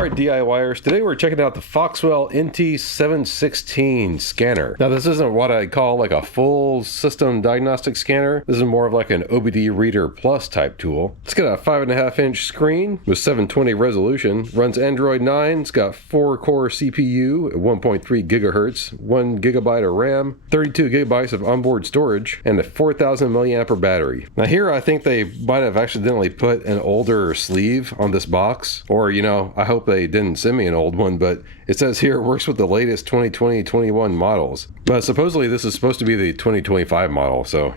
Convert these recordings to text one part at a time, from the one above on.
Alright DIYers, today we're checking out the Foxwell NT716 scanner. Now this isn't what I'd call like a full system diagnostic scanner. This is more of like an OBD Reader Plus type tool. It's got a 5.5-inch screen with 720 resolution, runs Android 9, it's got 4-core CPU at 1.3 gigahertz, 1 gigabyte of RAM, 32 gigabytes of onboard storage, and a 4,000 milliampere battery. Now here I think they might have accidentally put an older sleeve on this box, or I hope they didn't send me an old one, but it says here it works with the latest 2020-21 models. But supposedly this is supposed to be the 2025 model, so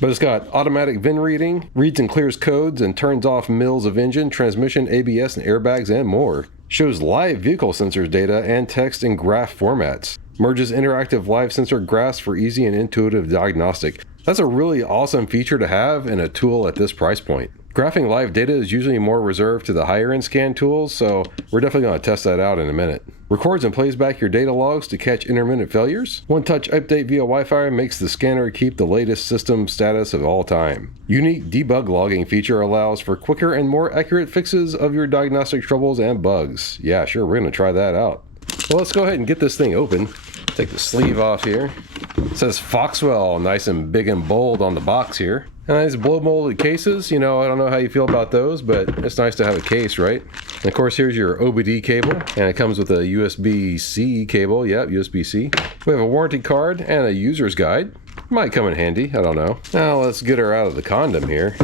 But it's got automatic VIN reading, reads and clears codes, and turns off mills of engine, transmission, ABS, and airbags, and more. Shows live vehicle sensors data and text in graph formats. Merges interactive live sensor graphs for easy and intuitive diagnostic. That's a really awesome feature to have in a tool at this price point. Graphing live data is usually more reserved to the higher end scan tools, so we're definitely going to test that out in a minute. Records and plays back your data logs to catch intermittent failures. One-touch update via Wi-Fi makes the scanner keep the latest system status of all time. Unique debug logging feature allows for quicker and more accurate fixes of your diagnostic troubles and bugs. Yeah, sure, we're going to try that out. Well, let's go ahead and get this thing open. Take the sleeve off here. It says Foxwell nice and big and bold on the box here. And nice blow molded cases. I don't know how you feel about those, but it's nice to have a case, right? And of course, here's your OBD cable, and it comes with a USB-C cable. Yep, USB-C. We have a warranty card and a user's guide. Might come in handy, I don't know. Now let's get her out of the condom here.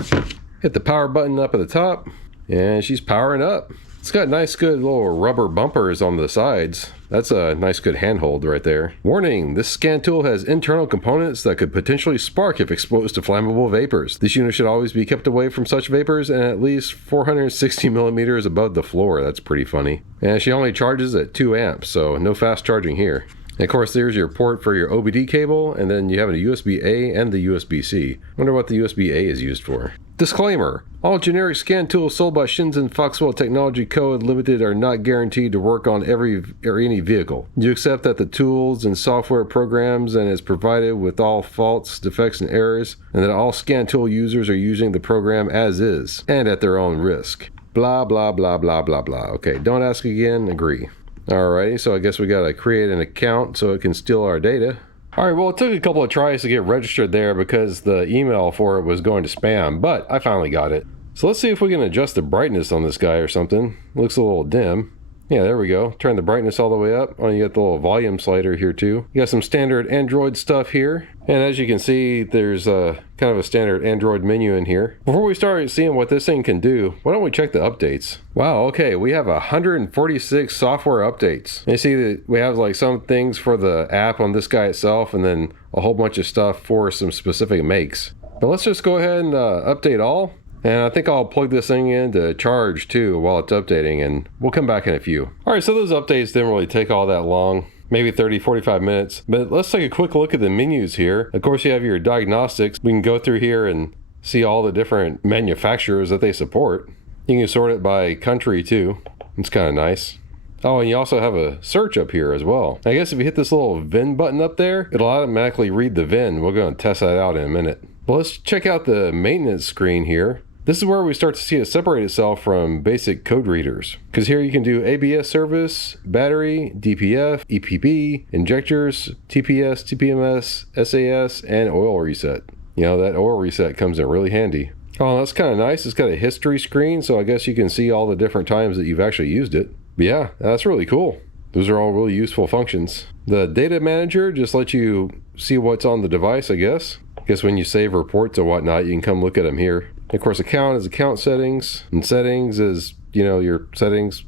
Hit the power button up at the top, and she's powering up. It's got nice good little rubber bumpers on the sides. That's a nice good handhold right there. Warning, this scan tool has internal components that could potentially spark if exposed to flammable vapors. This unit should always be kept away from such vapors and at least 460 millimeters above the floor. That's pretty funny. And she only charges at 2 amps, so no fast charging here. And of course, there's your port for your OBD cable, and then you have a USB-A and the USB-C. Wonder what the USB-A is used for. Disclaimer: all generic scan tools sold by Shenzhen Foxwell Technology Co. Limited are not guaranteed to work on every or any vehicle. You accept that the tools and software programs and is provided with all faults, defects, and errors, and that all scan tool users are using the program as is, and at their own risk. Blah, blah, blah, blah, blah, blah. Okay, don't ask again, agree. Alrighty, so I guess we gotta create an account so it can steal our data. Alright, well, it took a couple of tries to get registered there because the email for it was going to spam, but I finally got it. So let's see if we can adjust the brightness on this guy or something. Looks a little dim. Yeah, there we go. Turn the brightness all the way up. Oh, you got the little volume slider here too. You got some standard Android stuff here. And as you can see, there's a kind of a standard Android menu in here. Before we start seeing what this thing can do, why don't we check the updates? Wow, okay, we have 146 software updates. And you see that we have like some things for the app on this guy itself, and then a whole bunch of stuff for some specific makes. But let's just go ahead and update all. And I think I'll plug this thing in to charge too while it's updating, and we'll come back in a few. Alright, so those updates didn't really take all that long. Maybe 30-45 minutes. But let's take a quick look at the menus here. Of course, you have your diagnostics. We can go through here and see all the different manufacturers that they support. You can sort it by country too. It's kind of nice. Oh, and you also have a search up here as well. I guess if you hit this little VIN button up there, it'll automatically read the VIN. We're going to test that out in a minute. But let's check out the maintenance screen here. This is where we start to see it separate itself from basic code readers. Because here you can do ABS service, battery, DPF, EPB, injectors, TPS, TPMS, SAS, and oil reset. That oil reset comes in really handy. Oh, that's kind of nice. It's got a history screen, so I guess you can see all the different times that you've actually used it. But yeah, that's really cool. Those are all really useful functions. The data manager just lets you see what's on the device, I guess. I guess when you save reports and whatnot, you can come look at them here. Of course, account is account settings, and settings is, your settings.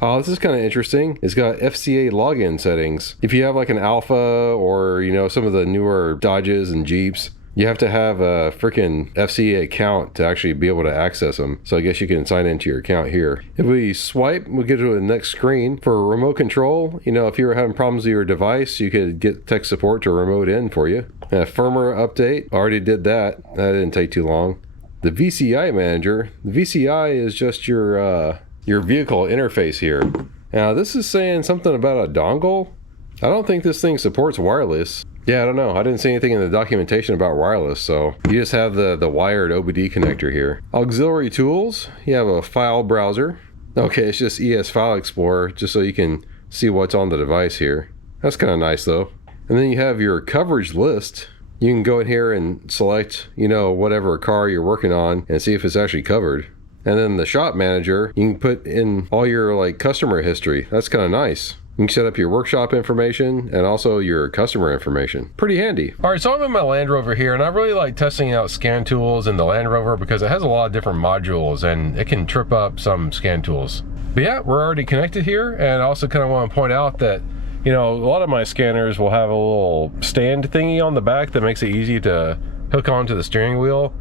Oh, this is kind of interesting. It's got FCA login settings. If you have like an Alpha or, some of the newer Dodges and Jeeps, you have to have a freaking FCA account to actually be able to access them. So I guess you can sign into your account here. If we swipe, we'll get to the next screen. For remote control, if you were having problems with your device, you could get tech support to remote in for you. A firmware update, already did that. That didn't take too long. The VCI manager. The VCI is just your vehicle interface here. Now this is saying something about a dongle. I don't think this thing supports wireless. Yeah, I don't know. I didn't see anything in the documentation about wireless, so you just have the wired OBD connector here. Auxiliary tools. You have a file browser. Okay, it's just ES File Explorer, just so you can see what's on the device here. That's kind of nice though. And then you have your coverage list. You can go in here and select, whatever car you're working on and see if it's actually covered. And then the shop manager, you can put in all your customer history. That's kind of nice. You can set up your workshop information and also your customer information. Pretty handy. All right, so I'm in my Land Rover here, and I really like testing out scan tools in the Land Rover because it has a lot of different modules and it can trip up some scan tools. But yeah, we're already connected here, and I also kind of want to point out that a lot of my scanners will have a little stand thingy on the back that makes it easy to hook onto the steering wheel,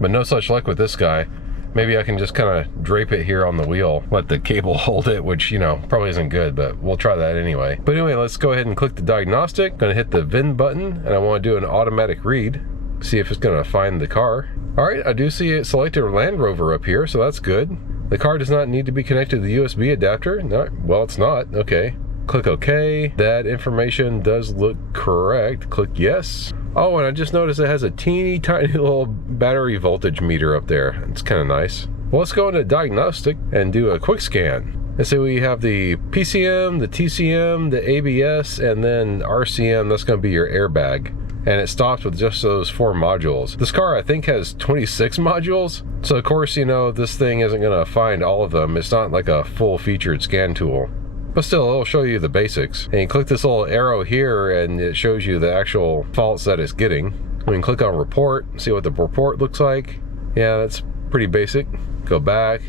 but no such luck with this guy. Maybe I can just kind of drape it here on the wheel, let the cable hold it, which, probably isn't good, but we'll try that anyway. But anyway, let's go ahead and click the diagnostic. Gonna hit the VIN button, and I want to do an automatic read, see if it's gonna find the car. All right, I do see it selected Land Rover up here, so that's good. The car does not need to be connected to the USB adapter. No, well, it's not. Okay. Click OK. That information does look correct. Click yes. Oh, and I just noticed it has a teeny tiny little battery voltage meter up there. It's kind of nice. Well, let's go into diagnostic and do a quick scan. Let's say we have the PCM, the TCM, the ABS, and then RCM. That's going to be your airbag. And it stops with just those 4 modules. This car, I think, has 26 modules. So, of course, this thing isn't going to find all of them. It's not like a full-featured scan tool. But still, it'll show you the basics. And you click this little arrow here, and it shows you the actual faults that it's getting. We can click on report, see what the report looks like. Yeah, that's pretty basic. Go back.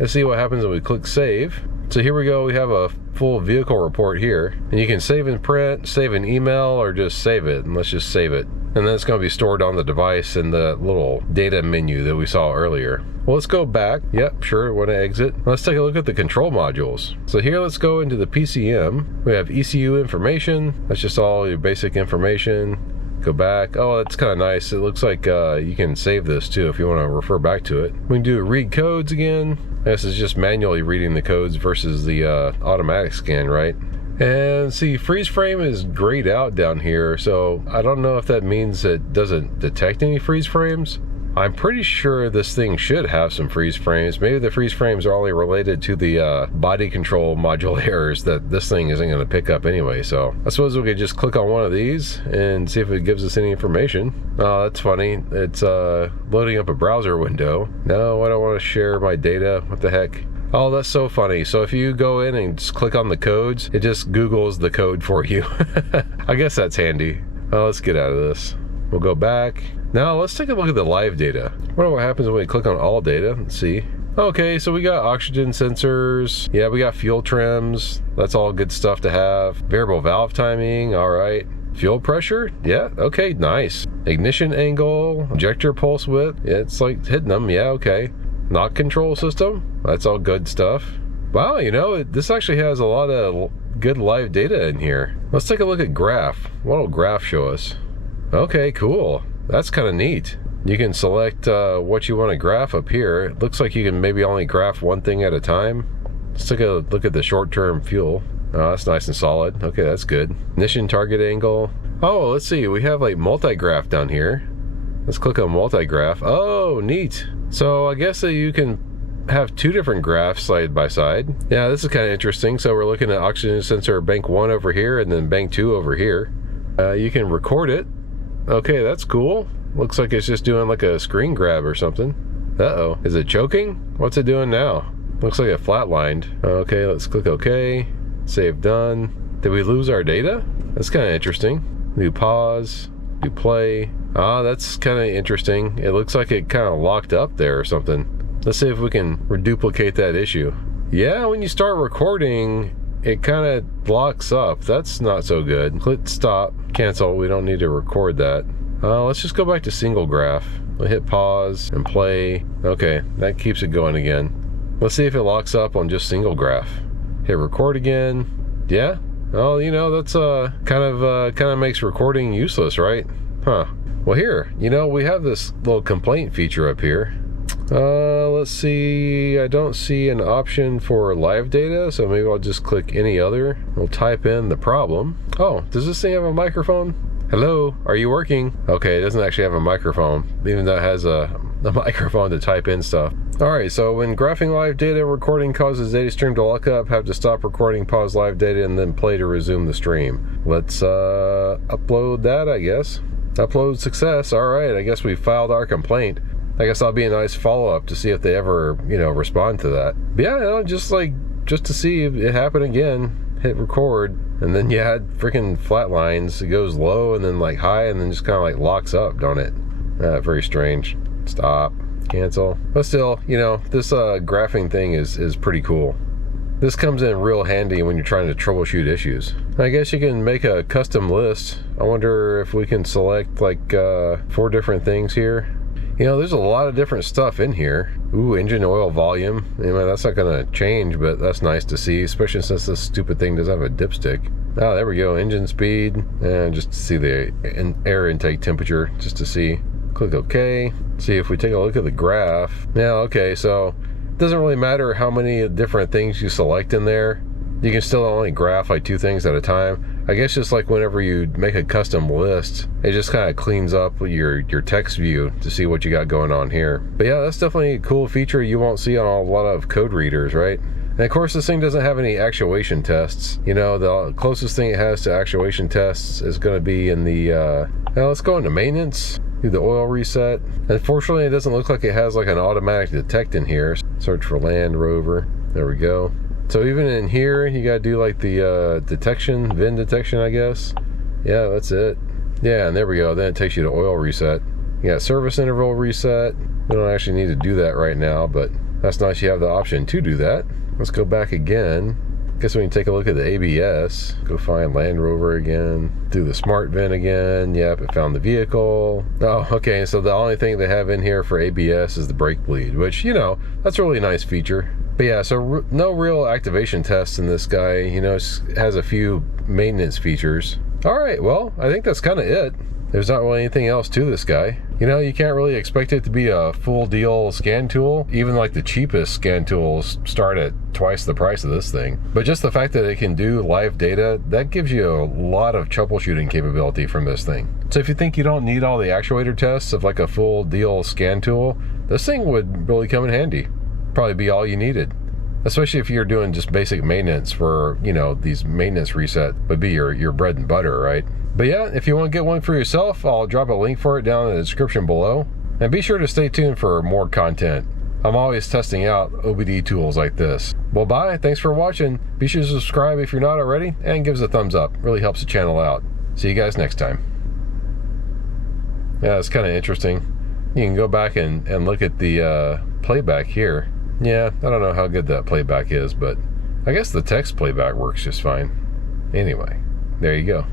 Let's see what happens when we click save. So here we go, we have a full vehicle report here. And you can save and print, save an email, or just save it. And let's just save it. And then it's going to be stored on the device in the little data menu that we saw earlier. Well, let's go back. Yep, sure, want to exit. Let's take a look at the control modules. So here, let's go into the PCM. We have ECU information. That's just all your basic information. Go back. Oh, that's kind of nice. It looks like you can save this too if you want to refer back to it. We can do read codes again. This is just manually reading the codes versus the automatic scan, right? And see, freeze frame is grayed out down here, so I don't know if that means it doesn't detect any freeze frames. I'm pretty sure this thing should have some freeze frames. Maybe the freeze frames are only related to the body control module errors that this thing isn't going to pick up anyway. So I suppose we could just click on one of these and see if it gives us any information. Oh, that's funny. It's loading up a browser window. No, I don't want to share my data. What the heck? Oh, that's so funny. So if you go in and just click on the codes, it just Googles the code for you. I guess that's handy. Well, let's get out of this. We'll go back. Now let's take a look at the live data. I wonder what happens when we click on all data. Let's see. Okay, so we got oxygen sensors. Yeah, we got fuel trims. That's all good stuff to have. Variable valve timing. All right. Fuel pressure. Yeah. Okay. Nice. Ignition angle. Injector pulse width. Yeah, it's like hitting them. Yeah. Okay. Knock control system. That's all good stuff. Wow. This actually has a lot of good live data in here. Let's take a look at graph. What will graph show us? Okay. Cool. That's kind of neat. You can select what you want to graph up here. It looks like you can maybe only graph one thing at a time. Let's take a look at the short-term fuel. Oh, that's nice and solid. Okay, that's good. Ignition target angle. Oh, let's see. We have like multi-graph down here. Let's click on multi-graph. Oh, neat. So I guess that you can have 2 different graphs side by side. Yeah, this is kind of interesting. So we're looking at oxygen sensor bank 1 over here and then bank 2 over here. You can record it. Okay, that's cool. Looks like it's just doing like a screen grab or something. Uh-oh. Is it choking? What's it doing now? Looks like it flatlined. Okay, let's click OK. Save done. Did we lose our data? That's kind of interesting. Do pause. Do play. Ah, that's kind of interesting. It looks like it kind of locked up there or something. Let's see if we can reduplicate that issue. Yeah, when you start recording, it kind of locks up. That's not so good. Click stop. Cancel. We don't need to record that. Let's just go back to single graph. We'll hit pause and play. Okay, that keeps it going again. Let's see if it locks up on just single graph. Hit record again. Yeah. Oh, that's kind of makes recording useless, right? Huh. Well, here, we have this little complaint feature up here. Let's see. I don't see an option for live data, so maybe I'll just click any other. We'll type in the problem. Oh, does this thing have a microphone? Hello, are you working? Okay, it doesn't actually have a microphone, even though it has a microphone to type in stuff. Alright, so when graphing live data, recording causes data stream to lock up, have to stop recording, pause live data, and then play to resume the stream. Let's upload that, I guess. Upload success. Alright, I guess we filed our complaint. I guess that'll be a nice follow-up to see if they ever, respond to that. But yeah, just to see if it happened again, hit record, and then you had freaking flat lines. It goes low and then like high and then just kind of like locks up, don't it? Very strange. Stop. Cancel. But still, this graphing thing is pretty cool. This comes in real handy when you're trying to troubleshoot issues. I guess you can make a custom list. I wonder if we can select like 4 different things here. There's a lot of different stuff in here. Ooh, engine oil volume. That's not gonna change, but that's nice to see, especially since this stupid thing doesn't have a dipstick. Oh, there we go. Engine speed, and just to see the air intake temperature, just to see. Click OK. See if we take a look at the graph. Yeah, okay, so it doesn't really matter how many different things you select in there. You can still only graph like 2 things at a time. I guess just like whenever you make a custom list, it just kind of cleans up your text view to see what you got going on here. But yeah, that's definitely a cool feature you won't see on a lot of code readers, right? And of course, this thing doesn't have any actuation tests. The closest thing it has to actuation tests is going to be in the, now let's go into maintenance, do the oil reset. Unfortunately, it doesn't look like it has like an automatic detect in here. Search for Land Rover. There we go. So even in here, you gotta do like the detection, VIN detection, I guess. Yeah, that's it. Yeah, and there we go. Then it takes you to oil reset. You got service interval reset. We don't actually need to do that right now, but that's nice you have the option to do that. Let's go back again. Guess we can take a look at the ABS. Go find Land Rover again. Do the smart VIN again. Yep, it found the vehicle. Oh, okay, so the only thing they have in here for ABS is the brake bleed, which, that's a really nice feature. But yeah, so no real activation tests in this guy. Has a few maintenance features. Alright, well, I think that's kind of it. There's not really anything else to this guy. You can't really expect it to be a full deal scan tool. Even like the cheapest scan tools start at twice the price of this thing. But just the fact that it can do live data, that gives you a lot of troubleshooting capability from this thing. So if you think you don't need all the actuator tests of like a full deal scan tool, this thing would really come in handy. Probably be all you needed. Especially if you're doing just basic maintenance for, these maintenance reset would be your bread and butter, right? But yeah, if you want to get one for yourself, I'll drop a link for it down in the description below. And be sure to stay tuned for more content. I'm always testing out OBDII tools like this. Well, bye. Thanks for watching. Be sure to subscribe if you're not already, and give us a thumbs up. Really helps the channel out. See you guys next time. Yeah, it's kind of interesting. You can go back and look at the playback here. Yeah, I don't know how good that playback is, but I guess the text playback works just fine. Anyway, there you go.